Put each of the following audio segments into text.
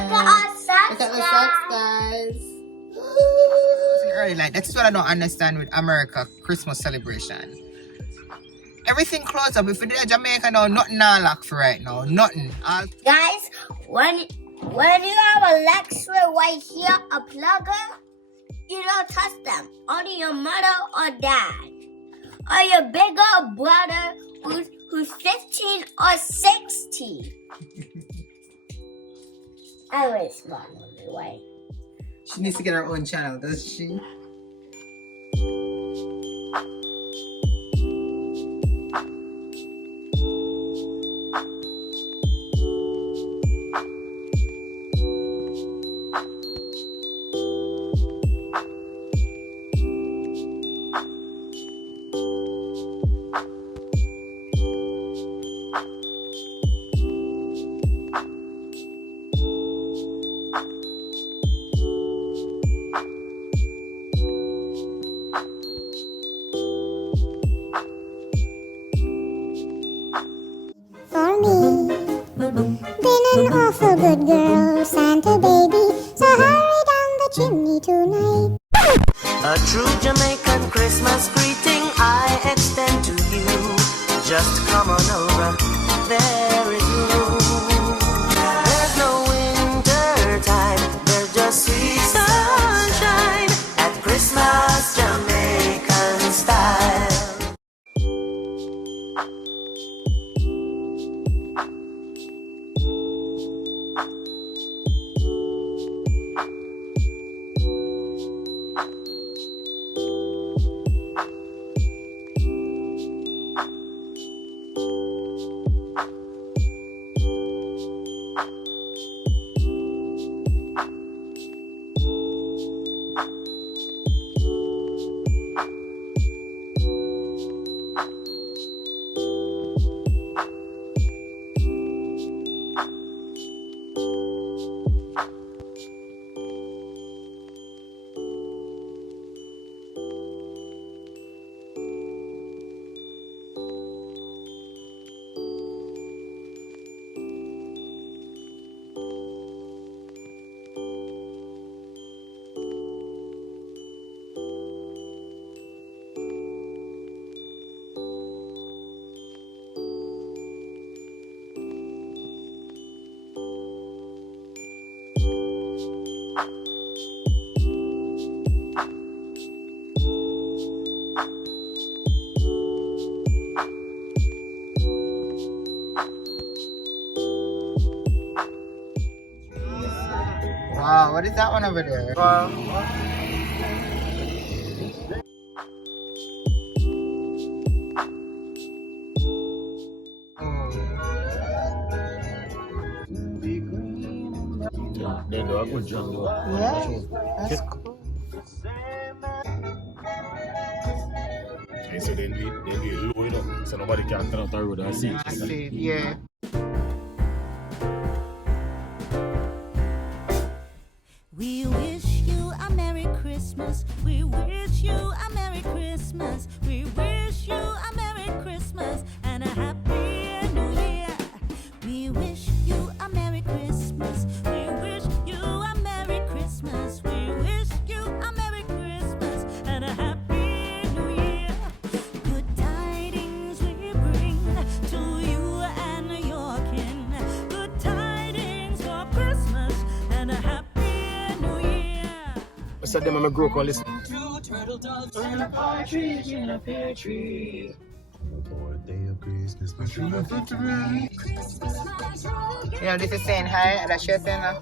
Look at our socks, Look at the socks, guys. Early, like that's what I don't understand with America Christmas celebration. Everything closed up. If you're in Jamaica now, nothing now locked for right now. Nothing. Guys, when you have a Alexa right here, a plugger, you don't touch them. Only your mother or dad. Or your bigger brother who's 15 or 16. I was smart anyway. She needs to get her own channel, does she? Been an awful good girl, Santa baby, so hurry down the chimney tonight. A true Jamaican Christmas greeting I extend to you. Just come on over, there is room. There's no winter time, there's just sweet sunshine at Christmas Jamaican style. Wow, what is that one over there? They do a good job though. Yeah, that's cool. So then they low it up so nobody can turn out the road and see it. I see, yeah. We wish you a Merry Christmas. We wish you a Merry Christmas. We wish you a Merry Christmas and a Happy New Year. We wish you a Merry Christmas. We wish you a Merry Christmas. We wish you a Merry Christmas and a Happy New Year. Good tidings we bring to you and your kin. Good tidings for Christmas and a Happy So them I'm a grow call listen. Two turtle doves and a partridge in a pear tree. Day of Christmas, my true love victory. You know, this is saying hi, that's your saying now?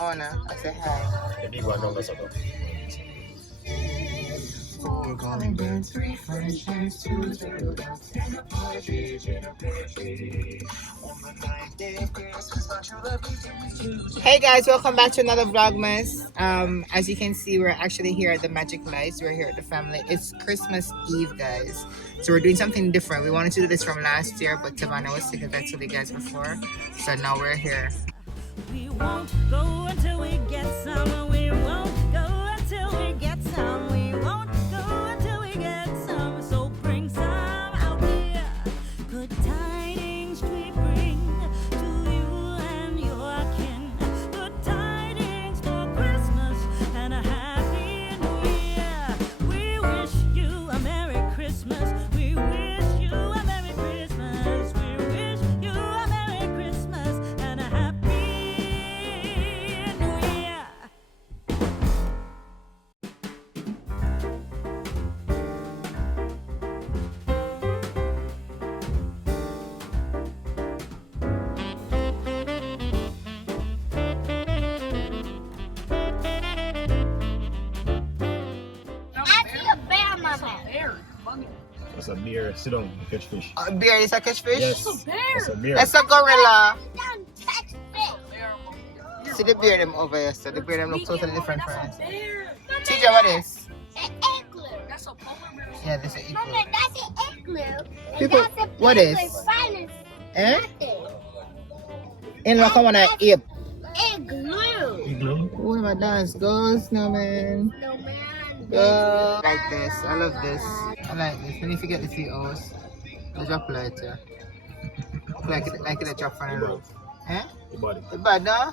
Oh no, I say hi. They go down the sucker. Four calling birds, three French hens, two turtle doves and a partridge in a pear tree. On the ninth day of Christmas, my true love victory. Hey guys, welcome back to another Vlogmas. As you can see, we're actually here at the Magic Lights. We're here at the family. It's Christmas Eve, guys. So we're doing something different. We wanted to do this from last year, but Tavana was sick, as I told you guys before. So now we're here. We won't go until we get some. We won't go until we get some. We won't go until we get some. So bring some out here. Good tidings we bring to you and your kin. That's a beer. Sit down, catch fish. A bear is a catch fish? Yes. That's a beer. That's a gorilla. Don't touch fish. See the bear them over here, so the bear them look totally different from us. Mama, Teacher, what is? an igloo. That's a polar bear. Yeah, this is Mama, equal. that's an igloo. And People, that's a what penguin is? finding Eh? nothing. In like I wanna eat. Igloo. Igloo. What about dance? Go, snowman. No man. Go. Like this. I love this. I like this. When you forget the COs, I drop light here. like it a drop from the roof. Eh? The body. The bad, no?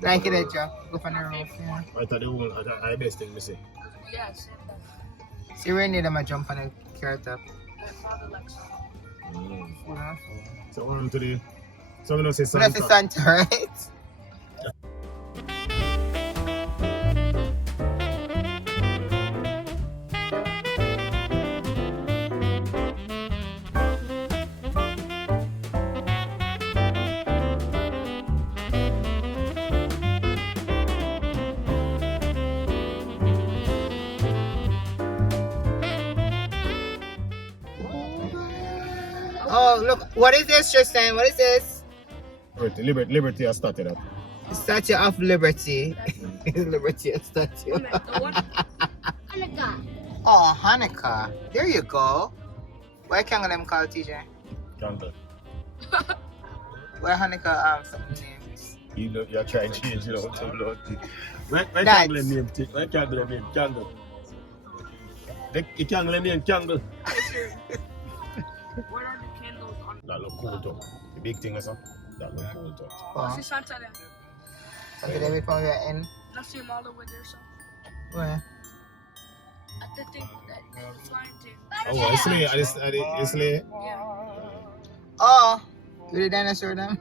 Like it a drop. Go from the roof. Yeah. I thought the woman, I best thing to say. Yes. See, we need them to jump on the carrot top. Yeah. So what am to the... So we don't say But that's something. the Santa, right? Oh, look. What is this, Tristan? What is this? Liberty has started up. Statue of Liberty. Liberty a statue. Hanukkah. Oh, Hanukkah. There you go. Why can't them call TJ? Candle. Why Hanukkah some names? You know, you're trying to change it out to blood. Why That's- candle name? Why candle name? Candle. You can't name candle. Where are the candles on? That look cool too. The big thing is up. That look cool too. Oh, See Santa there. something that we found here in. I see him all the way there, so. Where? At the thing, that flying thing. Oh, it's late. Yeah. Oh, you the dinosaur them?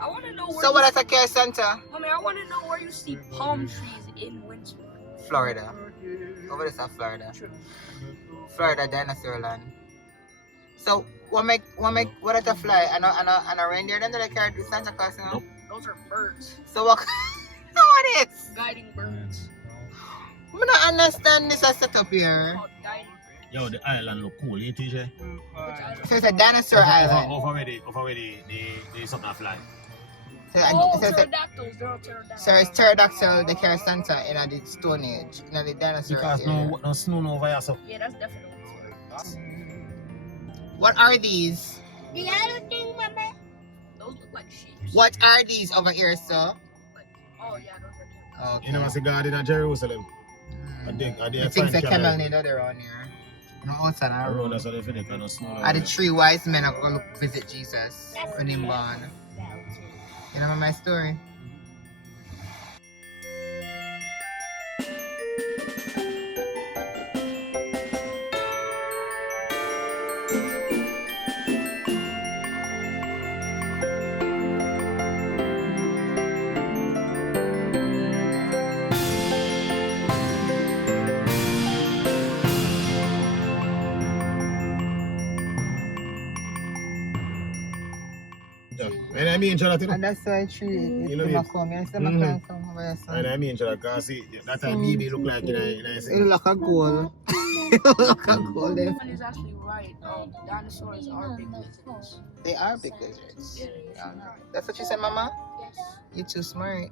I want to know where. So what is a care center? I mean, I want to know where you see palm trees in winter. Florida. Over there, South Florida. Florida dinosaur land. So what is a fly? And a reindeer then they carry to Santa Claus now? Nope. Those are birds. So what? What is? Guiding birds. I don't understand this setup here. Called guiding birds. Yo, the island look cool, eh, TJ? So it's a dinosaur island. Already, the something fly. So, Oh, so, pterodactyls. They're all pterodactyls. so it's pterodactyl, they carry Santa in the Stone Age, in the dinosaur Because area. no snow over here, so. Yeah, that's definitely Florida. What are these? The other thing, Mama. Those look like sheep. What are these over here, sir? Oh, yeah, those are camels. Okay. You never see God in Jerusalem. I think You think the camel need other around here? No outside our Around road. us, so they feel they cannot snow. Are the three wise men are going to visit Jesus when he born? You know my story? And I mean, Jonathan. And that's why tree You know is it. come. You see Mhm. my come over here, son. And I mean, Jonathan, see, that time baby look like in a It look like a goal. It look like a goal there. One is actually right. Dinosaurs are big lizards. They are big lizards. Yeah. Yeah. That's what you said, Mama? You too smart.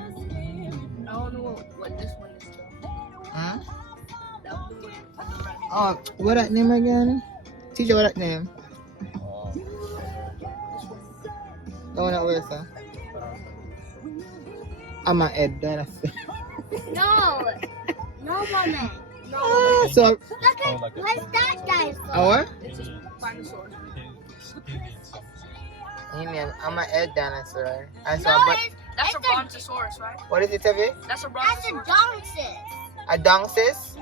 I don't know what this one is though. Huh? That one on the right. Oh, what that name again? Teacher, what that name? The one that wears, sir? I'm a head dinosaur. No. No, Mama. So, Look at, what's that dinosaur? our? It's a dinosaur. I'm a head dinosaur. And so, No, but That's a It's a- brontosaurus, right? what is it, Tevi? That's a That's a brontosaurus. donkey. A donsis?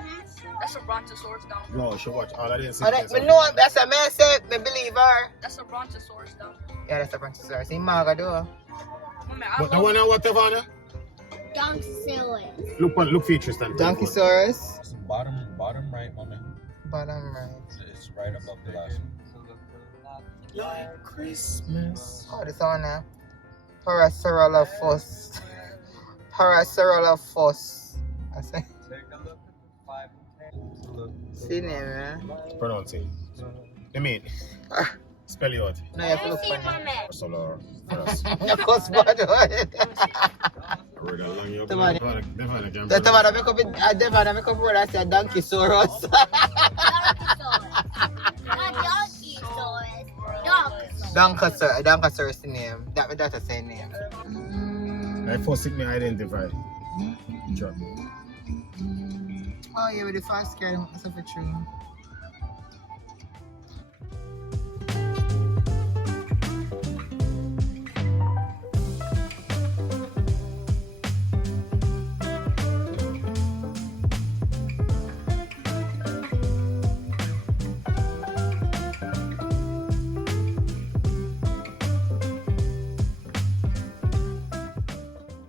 That's a brontosaurus down. No, she watch all of this. Oh, me know that's a man say, me believe her. That's a brontosaurus down. Yeah, that's a brontosaurus. In Maga though. But the one on what, Tavana? Donkeysaurus. Look features then. Donkeysaurus. It's bottom right, mommy. Bottom right. It's right above the last one. Like Christmas. Oh, this one now. Parasaurolophus. Parasaurolophus. I say. Take a look at the 5 and 10. See name, man. Pronounce it. I mean, spell it out. No, you have to look for My it. man. Solar. First. Your customary. Read along your Tavana. Devana can The Tavana make up it. Devana make up word I say Donkeysaurus. Donkeysaurus. Donkeysaurus name. That's the same name. I first me identify. Sure. Oh yeah, with the fast car, that's a true.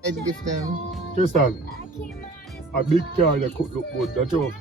I'd give them. Tristan, a big car that could look good, that's all.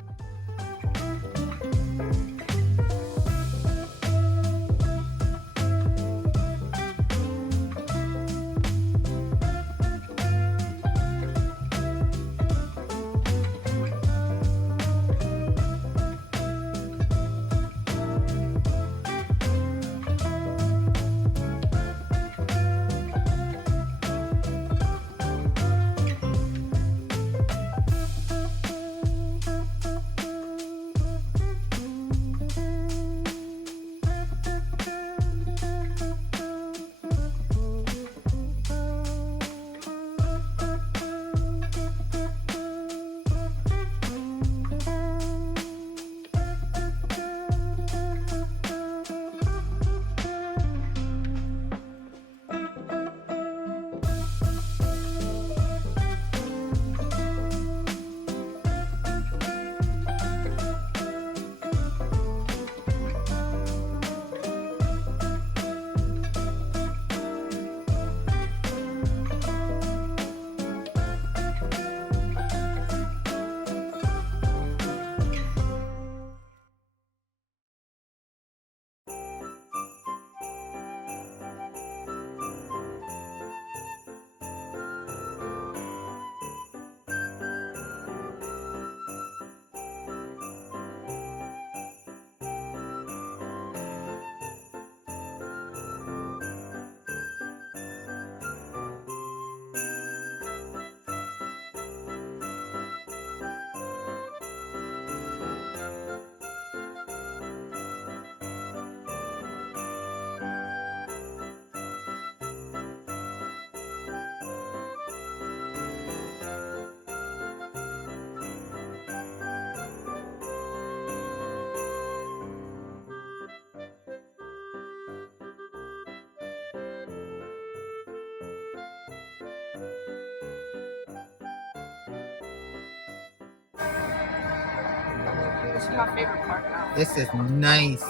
This is my favorite part now. This is nice.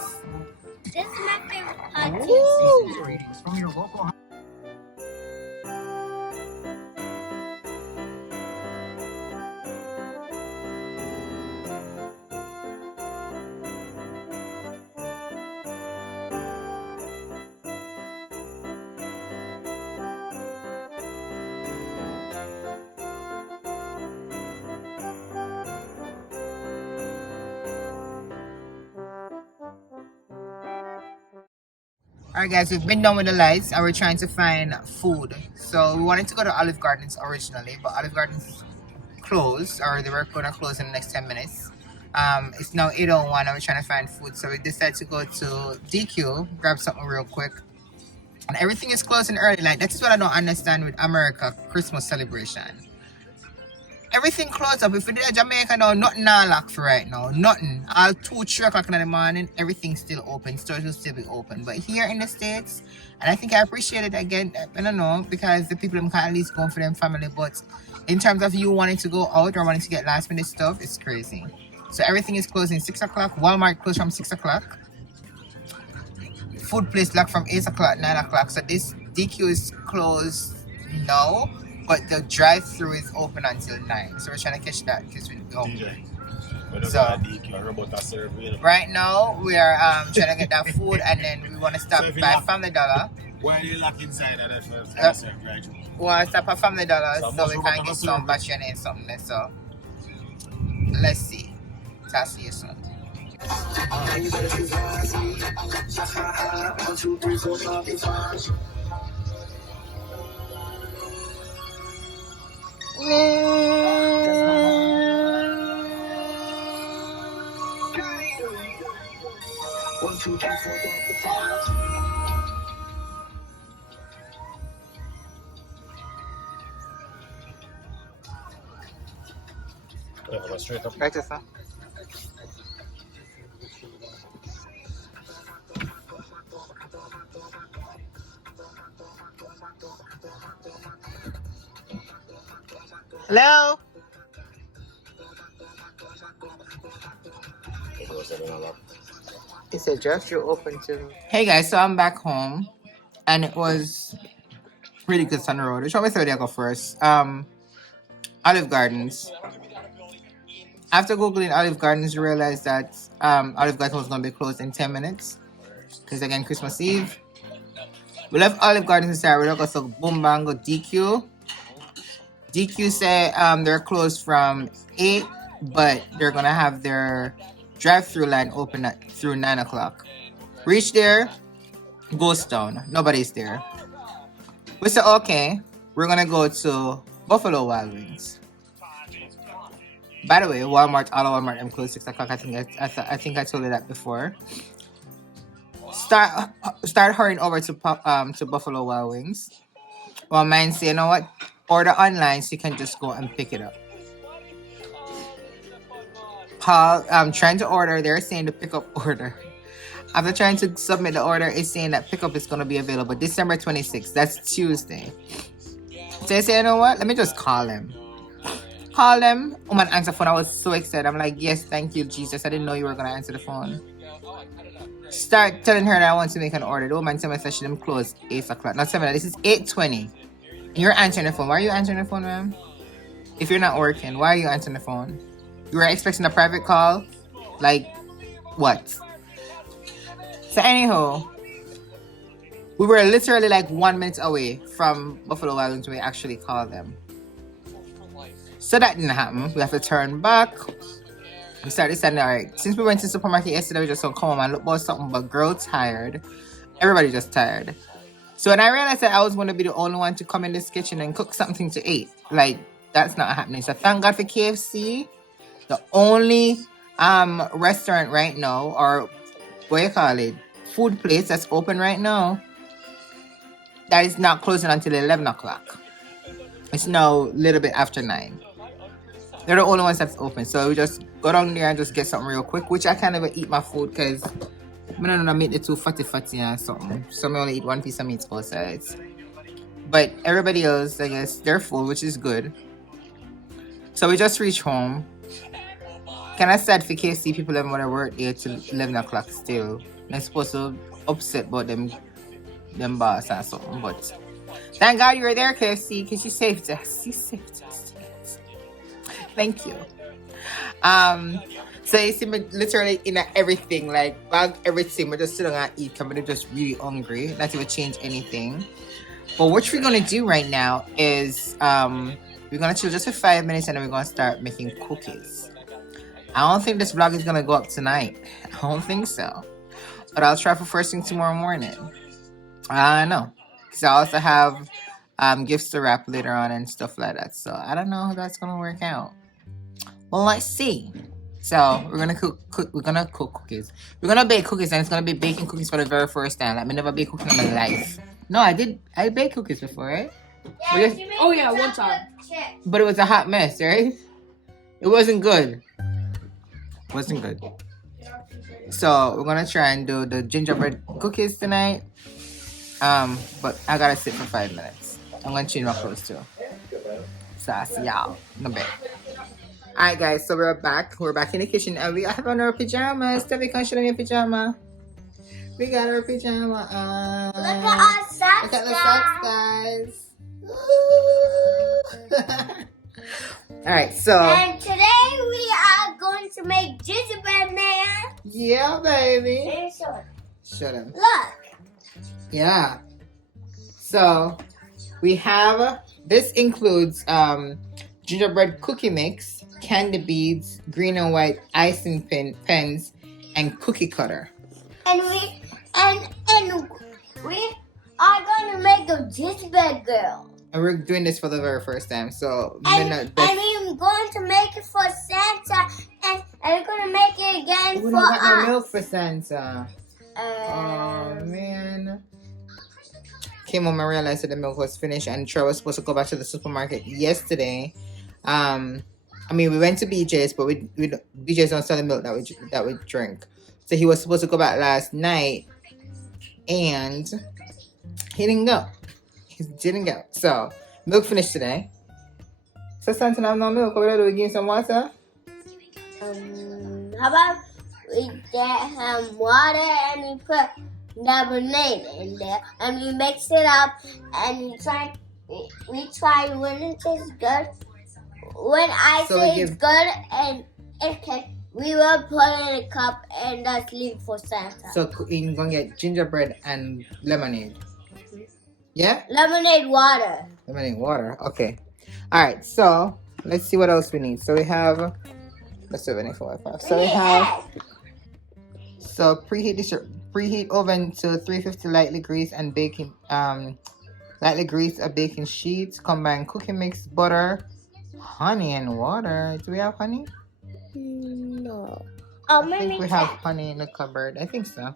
This is my favorite part too. Ratings from your local. Alright guys, we've been done with the lights and we're trying to find food. So we wanted to go to Olive Gardens originally, but Olive Gardens closed, or they were going to close in the next 10 minutes. It's now 8:01 and we're trying to find food. So we decided to go to DQ, grab something real quick. And everything is closing early. Like, that's what I don't understand with America Christmas celebration. Everything closed up. If we did a Jamaica now, nothing now locked for right now. Nothing. All 2, 3 o'clock in the morning, everything's still open. Stores will still be open. But here in the States, and I think I appreciate it again, I don't know, because the people can at least go for them family. But in terms of you wanting to go out or wanting to get last minute stuff, it's crazy. So everything is closing 6 o'clock. Walmart closed from 6 o'clock. Food place locked from 8 o'clock, 9 o'clock. So this DQ is closed now, but the drive-through is open until 9. So we're trying to catch that because we're hungry. So right now we are trying to get that food, and then we want to stop by Family Dollar. Why they lock inside of that first? We want to stop at Family Dollar so we can get some bacon and something there. So let's see. I'll see you soon. Straight up. Right, sir. Hello? It said drive-through open too. Hey guys, so I'm back home, and it was really good on the road. Which one we thought I go first? Olive Gardens. After googling Olive Gardens, you realize that Olive Gardens was gonna be closed in 10 minutes. Because again, Christmas Eve. We left Olive Gardens inside. We got some boom bang go DQ. DQ say they're closed from 8, but they're gonna have their drive-through line open through 9 o'clock. Reach there, ghost town. Nobody's there. We said okay, we're gonna go to Buffalo Wild Wings. By the way, Walmart, all of Walmart, I'm closed 6 o'clock. I think I told you that before. Start hurrying over to Buffalo Wild Wings. Well, mine say, you know what? Order online so you can just go and pick it up. I'm trying to order. They're saying the pickup order. After trying to submit the order, it's saying that pickup is going to be available December 26th. That's Tuesday. So I say, you know what? Let me just call them. Call them. Woman answer phone. I was so excited. I'm like, yes, thank you, Jesus. I didn't know you were going to answer the phone. Start telling her that I want to make an order. The woman tell me that she didn't close 8 o'clock. Not 7. This is 8:20. You're answering the phone. Why are you answering the phone, ma'am? If you're not working, why are you answering the phone? You were expecting a private call? Like, what? So anyhow, we were literally like 1 minute away from Buffalo Wild Wings when we actually called them. So that didn't happen. We have to turn back. We started saying, all right, since we went to the supermarket yesterday, we just gonna come home and look about something, but girl tired. Everybody just tired. So when I realized that I was going to be the only one to come in this kitchen and cook something to eat, like, that's not happening. So thank God for KFC. The only restaurant right now, or what you call it, food place that's open right now, that is not closing until 11 o'clock. It's now a little bit after 9. They're the only ones that's open. So we just go down there and just get something real quick, which I can't even eat my food because I don't know, make it too fatty and something. So I only eat one piece of meat both sides. But everybody else, I guess, they're full, which is good. So we just reached home. Kind of sad for KFC people that want to work there till 11 o'clock still. They're supposed to upset about them boss or something. But thank God you were there, KFC, because you saved us. You saved us. Thank you. So you see me literally in everything, like bag everything. We're just sitting and eat because we're just really hungry. Not even change anything. But what we're gonna do right now is we're gonna chill just for 5 minutes and then we're gonna start making cookies. I don't think this vlog is gonna go up tonight. I don't think so. But I'll try for first thing tomorrow morning. I don't know. Because I also have gifts to wrap later on and stuff like that. So I don't know how that's gonna work out. Well, let's see. So we're gonna cook cookies. We're gonna bake cookies, and it's gonna be baking cookies for the very first time. Like, me never bake cookies in my life. No, I baked cookies before, right? Yeah, one time. But it was a hot mess, right? It wasn't good. So we're gonna try and do the gingerbread cookies tonight. But I gotta sit for 5 minutes. I'm gonna change my clothes too. So I'll see y'all in a bit. Alright guys, so we're back. We're back in the kitchen and we have on our pajamas. Steffi, come show them your pajama. We got our pajama on. Look at our socks, Look at the socks, guys. Alright, so. And today we are going to make gingerbread man. Yeah, baby. And Show them. look. Yeah. So we have, this includes gingerbread cookie mix, candy beads, green and white icing pens, and cookie cutter. And we are going to make a gingerbread girl. And we're doing this for the very first time. So And we're going to make it for Santa, and we're going to make it again we for don't got no us. milk for Santa. Oh man. Came home and realized that the milk was finished, and Troy was supposed to go back to the supermarket yesterday. I mean, we went to BJ's, but BJ's don't sell the milk that we drink. So he was supposed to go back last night, and he didn't go. He didn't go. So milk finished today. So Santa have no milk. What do we give him some water? How about we get water and we put lemonade in there and we mix it up and we try when it is good. When I So say we it's good and okay, we will put it in a cup and just leave it for Santa. So you're gonna get gingerbread and lemonade. Yeah? Lemonade water. Lemonade water. Okay. Alright, so let's see what else we need. So we have, let's do it 4 5. So we have, so preheat oven to 350, lightly grease and baking lightly grease a baking sheet. Combine cookie mix, butter, honey and water. Do we have honey? No. I think we have honey in the cupboard. I think so.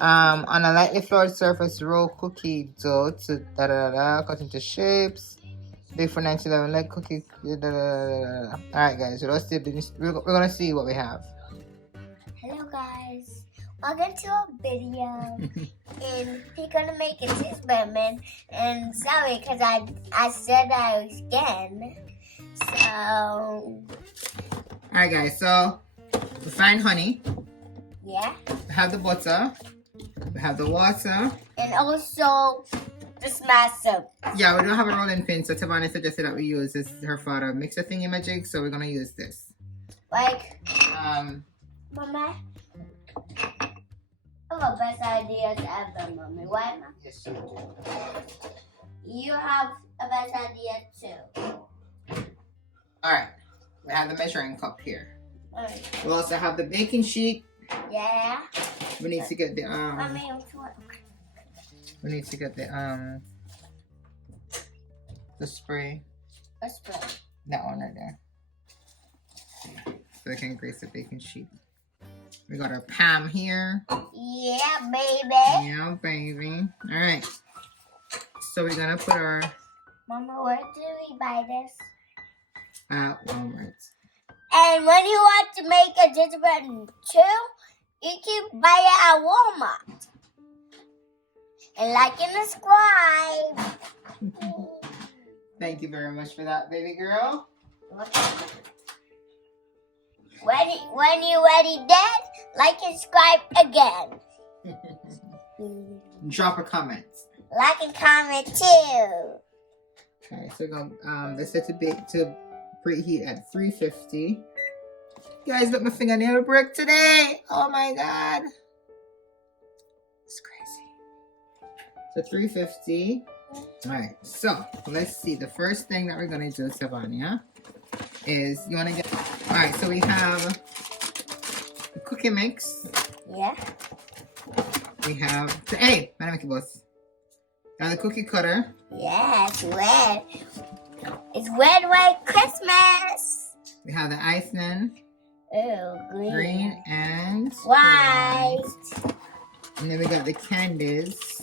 On a lightly floored surface, roll cookie dough to cut into shapes. Bake for 9 to 11. Let cookie. Alright, guys. We're gonna see what we have. Hello, guys. Welcome to a video. And we're gonna make a gingerbread. And sorry, because I said that again. So. Alright, guys. So we find honey. Yeah. We have the butter. We have the water. And also the smash up. Yeah, we don't have a rolling pin, so Tavani suggested that we use this. Her father mixer thingy magic, so we're gonna use this. Like, Yes, Mama, I have the best ideas ever, Mommy. Why, Mom? you do. You have a best idea too. Alright, we have the measuring cup here. Alright. We also have the baking sheet. Yeah. We need to get the Mommy, we need to get the spray. a spoon. That one right there. So we can grease the baking sheet. We got our Pam here. Yeah, baby. Yeah, baby. Alright. So we're gonna put our Mama, where do we buy this? Walmart. And when you want to make a gingerbread too, you can buy it at Walmart. And like and subscribe. Thank you very much for that, baby girl. When you ready, Dad, like and subscribe again. Drop a comment. Like and comment too. Okay, so we're gonna this set to bake to preheat at 350. Guys, look, my fingernail broke today. Oh my god. It's crazy. So 350. Alright, so let's see. The first thing that we're gonna do, Savania, is you wanna get alright, so we have the cookie mix. Yeah. We have hey, Madam Mickey Boss. Got the cookie cutter. Yeah, it's red. It's red white Christmas. We have the icing. Ew, Green and white. And then we got the candies.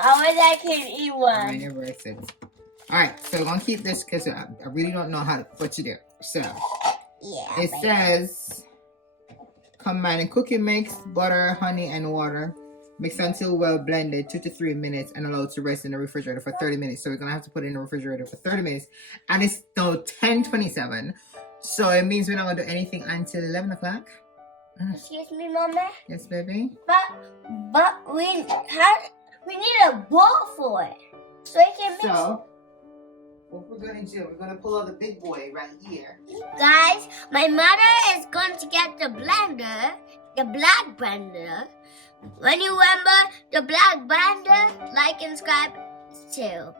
I wish I can eat one. I never said. Alright, so we're gonna keep this because I really don't know what to do. So Yeah. it says combine cookie mix, butter, honey, and water. Mix until well blended, 2 to 3 minutes, and allow to rest in the refrigerator for 30 minutes. So we're gonna have to put it in the refrigerator for 30 minutes. And it's now 10:27. So it means we're not gonna do anything until 11 o'clock. Excuse me, Mama. Yes, baby. But we need a bowl for it, so it can mix. So what we're gonna do? We're gonna pull out the big boy right here. Guys, my mother is going to get the blender, the black blender. When you remember the black blender, like and subscribe too.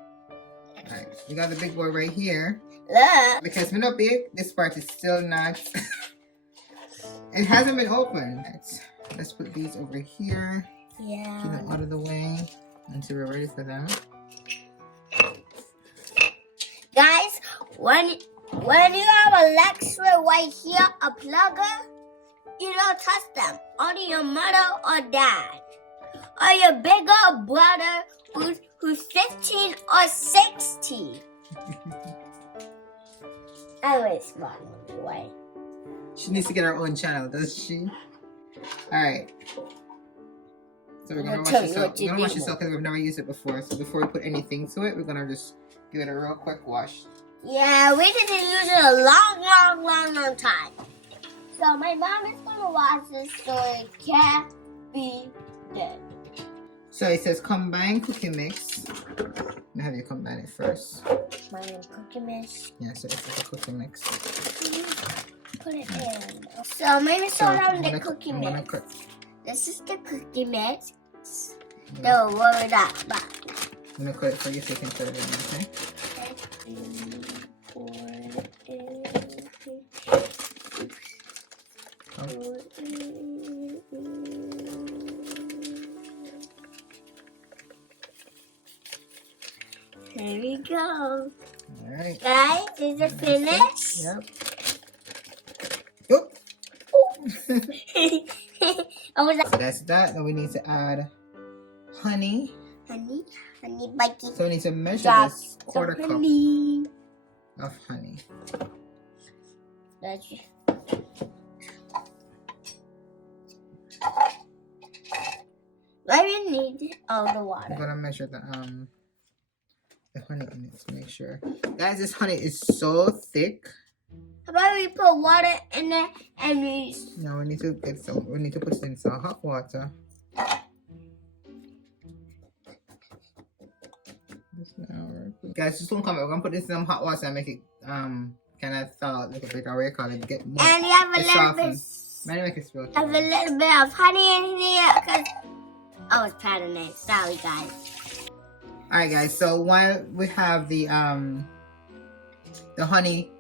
Alright, we got the big boy right here. Look. Because we're not big, this part is still not. It hasn't been opened. Let's put these over here. Yeah. Keep them out of the way until we're ready for them. Guys, when you have a lecturer right here, a plugger, you don't touch them. Only your mother or dad. Or your bigger brother who's 15 or 16. Anyway, smart way. She needs to get her own channel, does she? Alright. So we're gonna wash this out. We're gonna wash this out because we've never used it before. So before we put anything to it, we're gonna just give it a real quick wash. Yeah, we didn't use it a long time. So my mom is gonna wash this so it can't be dead. So it says combine cookie mix. Let me have you combine it first. My cookie mix. Yeah, so it's like a cookie mix. Put it in. So I'm gonna start on the cookie I'm mix. gonna This is the cookie mix. Don't worry that back. I'm gonna cut it for you so you can put it in, okay? There we go. Alright. Guys, is it finished? Yep. Oop. So that's that. Now we need to add honey. Honey bucky. So we need to measure Drop this quarter cup honey. of honey. That's why we need all the I'm water. gonna measure the honey in it to make sure. Guys, this honey is so thick. How about we put water in it and we... Now we need to get some. We need to put it in some hot water. Guys, just don't come. We're gonna put this in some hot water and make it kind of thaw a little bit, or what you call it, get more. And you have a little bit... Make it spill. Have a little bit of honey in here because I was patting it. Sorry, guys. Alright, guys. So while we have the honey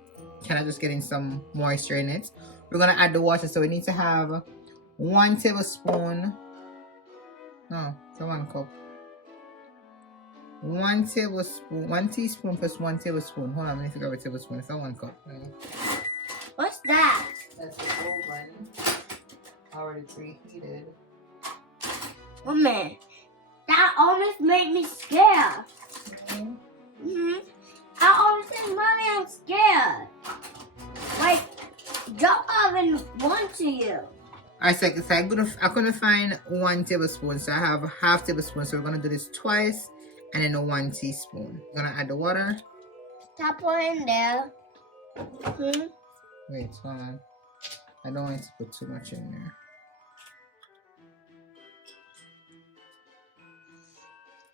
kind of just getting some moisture in it, we're gonna add the water. So we need to have 1 tablespoon. No, it's 1 cup. 1 tablespoon, 1 teaspoon plus 1 tablespoon. Hold on, I need to grab a tablespoon. It's not 1 cup. What's that? That's the oven. Already preheated. Oh man, that almost made me scared. I almost said, Mommy, I'm scared. Like, drop oven one to you. Alright, so I couldn't find 1 tablespoon, so I have ½ tablespoon. So we're gonna do this twice, and then 1 teaspoon. We're gonna add the water. Tap one in there. Wait, hold on. I don't want to put too much in there.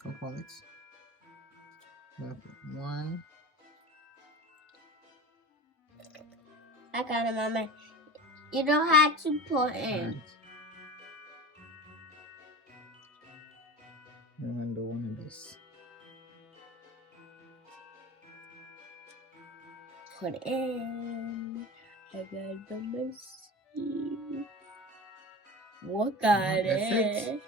Components. 1. I got it, Mama. You don't have to put in. Right. Remember one of this. Put in. I got the machine. What got That's it.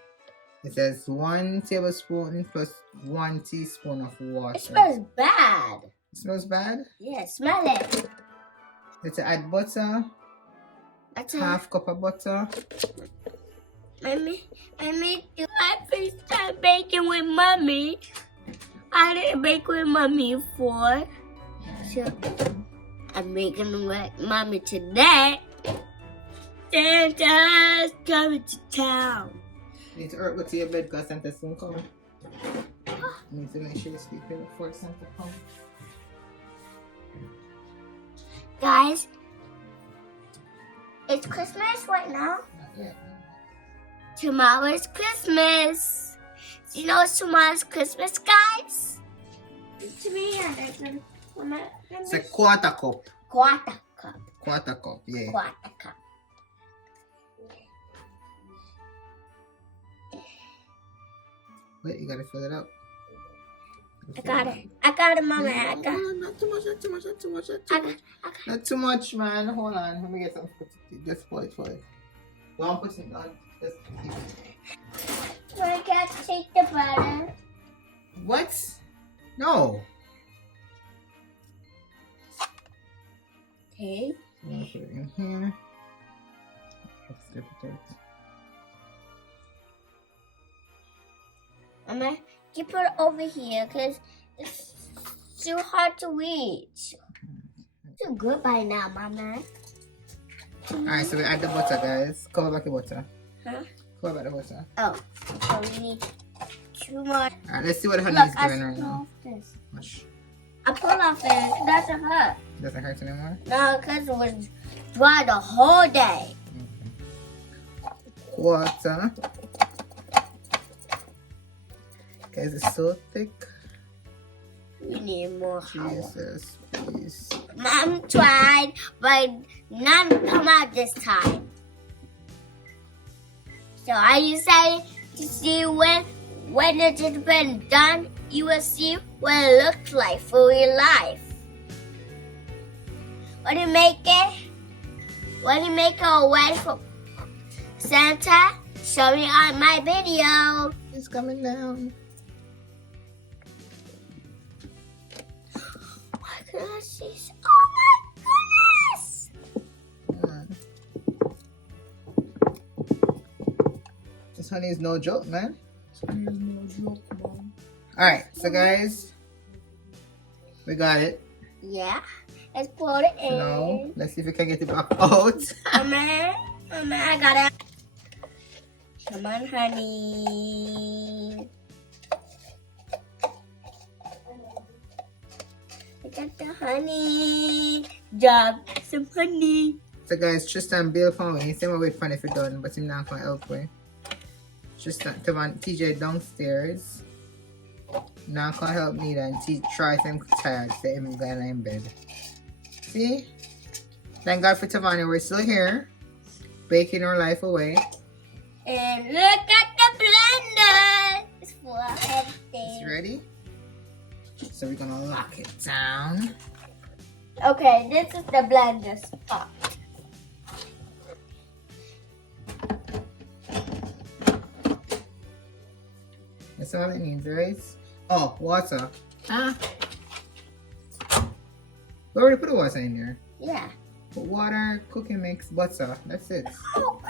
It says 1 tablespoon plus 1 teaspoon of water. It smells bad. It smells bad? Yeah, smell it. Let's add butter. That's ½ cup of butter. Mommy, do I first start baking with Mommy? I didn't bake with Mommy before. So I'm making with Mommy today. Santa's coming to town. You need to go to your bed because Santa soon come. You need to make sure you sleep here before Santa comes. Guys, It's Christmas right now. Yeah. Tomorrow's Christmas. Do you know it's tomorrow's Christmas, guys? To me, It's a quarter cup. Quarter cup. Quarter cup, yeah. Quarter cup. Wait, you gotta fill it up. I got it. I got it, Mama. I got it. Not too much, not too much, not too much, not I too got much. it. Not too much, man. Hold on. Let me get something. Just pour it. Don't put it on. Just keep it. I got to take the butter. What? No. Okay. I'm gonna put it in here. Let's dip it out. Mama, you put it over here because it's too hard to reach. Too good by now, Mama. Alright, so we add the butter, guys. Cover back the butter. Huh? Cover back the butter. Oh, so we need 2 more. Alright, let's see what the honey Look, is I doing right pull now. off this. Watch. I pull off it. It doesn't hurt. Doesn't hurt anymore? No, because it was dry the whole day. Quarter. Guys, it's so thick. We need more power. Jesus, please. Mom tried, but none come out this time. So are you saying to see when it's been done, you will see what it looks like for real life? When you make a way for Santa, show me on my video. It's coming down. Oh my goodness! Come on. This honey is no joke, man. Alright, so guys, we got it. Yeah, let's put it in. Now, let's see if we can get it back out. Mama, I got it. Come on, honey. I got the honey. Drop some honey. So guys, Tristan bail for me. He said we'll wait for him if you're done, but he's not gonna help me. Tristan, TJ downstairs. Not gonna help me then. Try him tired, say him going in bed. See? Thank God for Tavani, we're still here. Baking our life away. And look at the blender. It's full of everything. It's ready? So we're gonna lock it down. Okay, this is the blender spot. That's all it needs, right? Oh, water. Ah. We already put the water in there. Yeah. Put water, cooking mix, butter. That's it. Oh,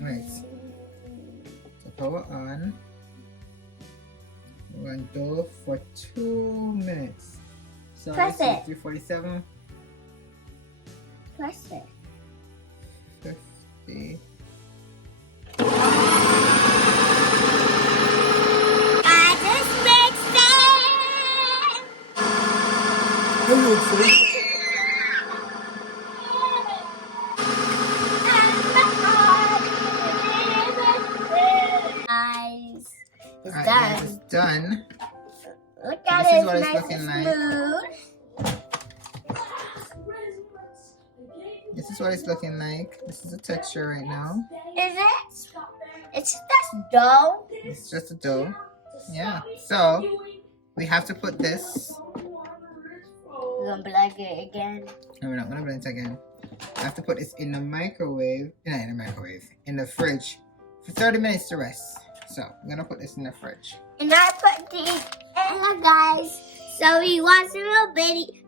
Right. So power on. We're going to do for 2 minutes. So Press let's see, it. 347, Press it. 50. I just mixed it. Guys, it's Alright, done. guys, it's done. Look So at this it. is what it's Nice looking and like. smooth. This is what it's looking like. This is the texture right now. Is it? It's just dough. It's just a dough. Yeah. So we have to put this. We're gonna blend it again. No, we're not gonna blend it again. I have to put this in the microwave. Not in the microwave. In the fridge for 30 minutes to rest. So I'm gonna put this in the fridge. And I put the in, guys. So we watching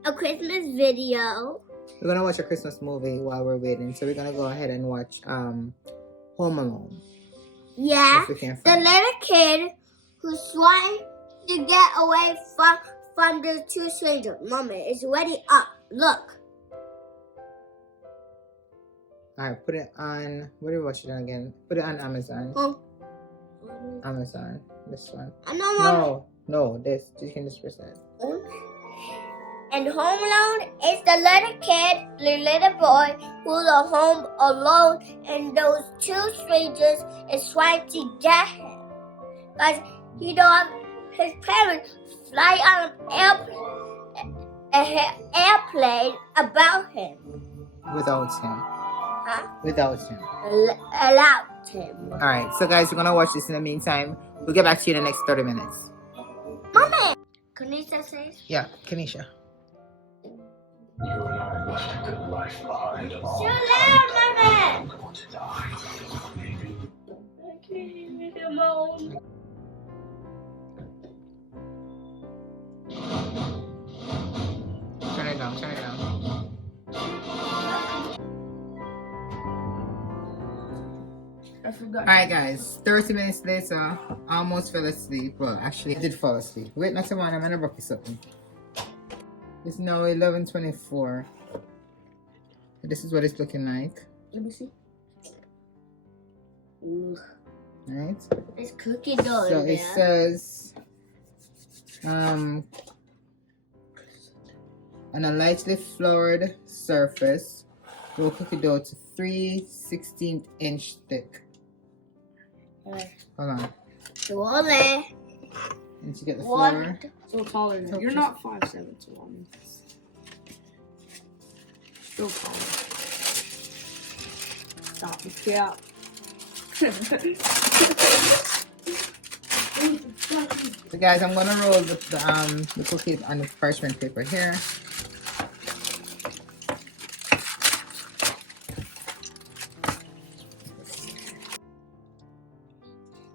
a Christmas video. We're gonna watch a Christmas movie while we're waiting. So we're gonna go ahead and watch Home Alone. Yeah, If we can the find it. little kid who's trying to get away from the two strangers. Mama, it's already up. Look. Alright, put it on. Where do we watch it on again? Put it on Amazon. Oh. Amazon. This one. I know, Mama. No, this. You can just press that. And Home Alone is the little kid, the little boy who's at home alone, and those two strangers is trying to get him. Because he don't have his parents fly on an airplane about him. Without him. Huh? Without him. Allowed him. Alright, so guys, we're gonna watch this in the meantime. We'll get back to you in the next 30 minutes. Mommy! KeneishaSays? Yeah, Keneisha. You and I left a good life behind. Too loud, Mommy! Want to die. Maybe. I can't hear him on. Turn it down, turn it down. I forgot. Alright guys, 30 minutes later, I almost fell asleep. Well, actually I did fall asleep. Wait, not a man, I'm gonna broke something. It's now 11:24. This is what it's looking like. Let me see. Right? It's cookie dough So in it there. says on a lightly floured surface, roll cookie dough to 3/16" thick. Hold on. Swole. And to get the flour. So taller than you're not 5'7", so I'm still taller. Stop the cap. So guys, I'm gonna roll the cookies on the parchment paper here.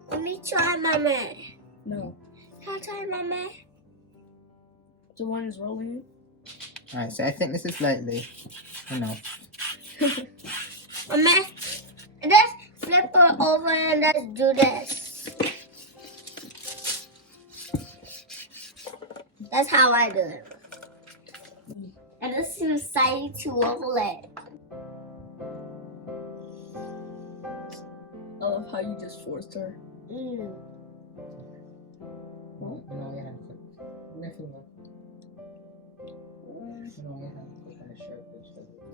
Let me try, Mommy. No, Can I try, Mommy? the one is rolling. Alright, so I think this is lightly enough. Mommy, let's flip it over and let's do this. That's how I do it. And this seems exciting to roll it. I love how you just forced her. Mm.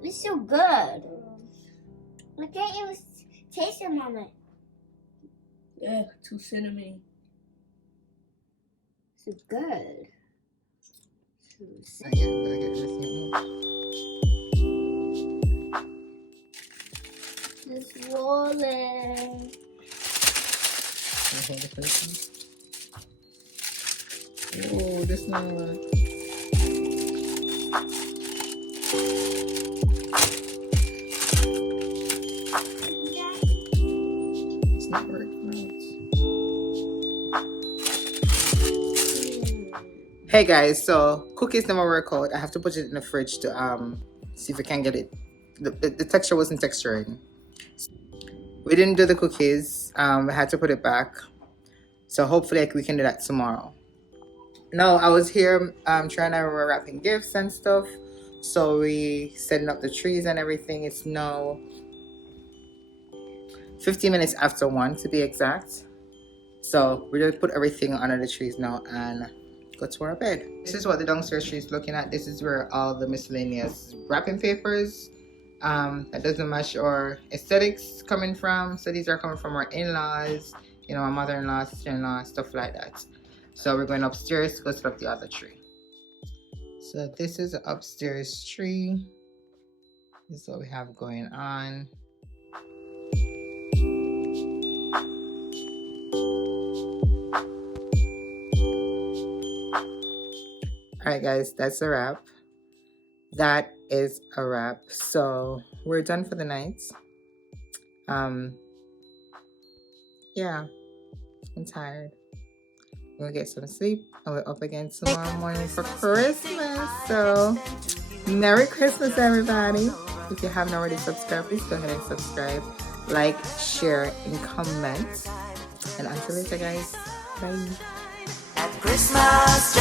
It's so good. Look at you taste it, Mama. Yeah, too cinnamony. So good. Just roll it. Oh, this not work. It's not working out. Hey guys, so cookies never work out. I have to put it in the fridge to see if I can get it. The texture wasn't texturing. We didn't do the cookies. We had to put it back. So hopefully we can do that tomorrow. No, I was here trying to wrapping gifts and stuff. So we setting up the trees and everything. It's now 15 minutes after 1 to be exact. So we're gonna put everything under the trees now and go to our bed. This is what the downstairs tree is looking at. This is where all the miscellaneous wrapping papers that doesn't match our aesthetics coming from. So these are coming from our in-laws, you know, my mother-in-law, sister-in-law, stuff like that. So we're going upstairs to go set up the other tree. So this is the upstairs tree. This is what we have going on. All right, guys, that's a wrap. That is a wrap. So we're done for the night. Yeah, I'm tired. We'll get some sleep and we're up again tomorrow morning for Christmas. So Merry Christmas, everybody. If you haven't already subscribed, please go ahead and subscribe, like, share, and comment. And until later, guys, bye. At Christmas.